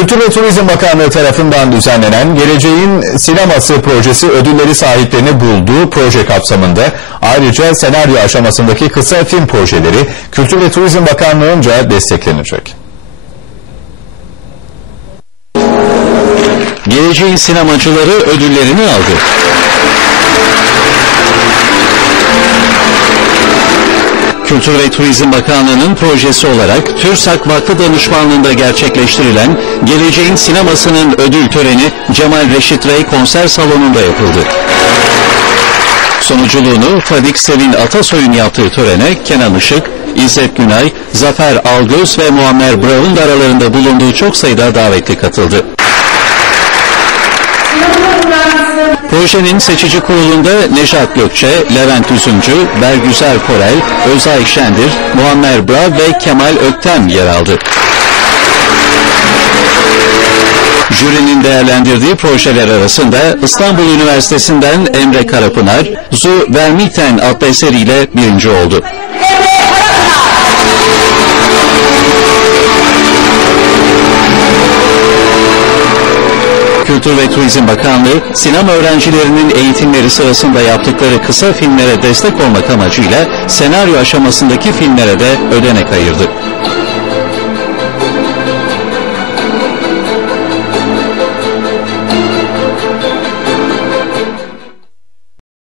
Kültür ve Turizm Bakanlığı tarafından düzenlenen Geleceğin Sineması projesi ödülleri sahiplerini bulduğu proje kapsamında ayrıca senaryo aşamasındaki kısa film projeleri Kültür ve Turizm Bakanlığı'nca desteklenecek. Geleceğin sinemacıları ödüllerini aldı. Kültür ve Turizm Bakanlığı'nın projesi olarak TÜRSAK Vakfı danışmanlığında gerçekleştirilen Geleceğin Sineması'nın ödül töreni Cemal Reşit Rey konser salonunda yapıldı. Sonuculuğunu Fadik Selin Atasoy'un yaptığı törene Kenan Işık, İzzet Günay, Zafer Algöz ve Muammer Brown da aralarında bulunduğu çok sayıda davetli katıldı. Projenin seçici kurulunda Nejat Gökçe, Levent Üzümcü, Bergüzer Korel, Özay Şendir, Muammer Bra ve Kemal Öktem yer aldı. Jürinin değerlendirdiği projeler arasında İstanbul Üniversitesi'nden Emre Karapınar, Zu Vermiten adlı eseriyle birinci oldu. Kültür ve Turizm Bakanlığı, sinema öğrencilerinin eğitimleri sırasında yaptıkları kısa filmlere destek olmak amacıyla senaryo aşamasındaki filmlere de ödenek ayırdı.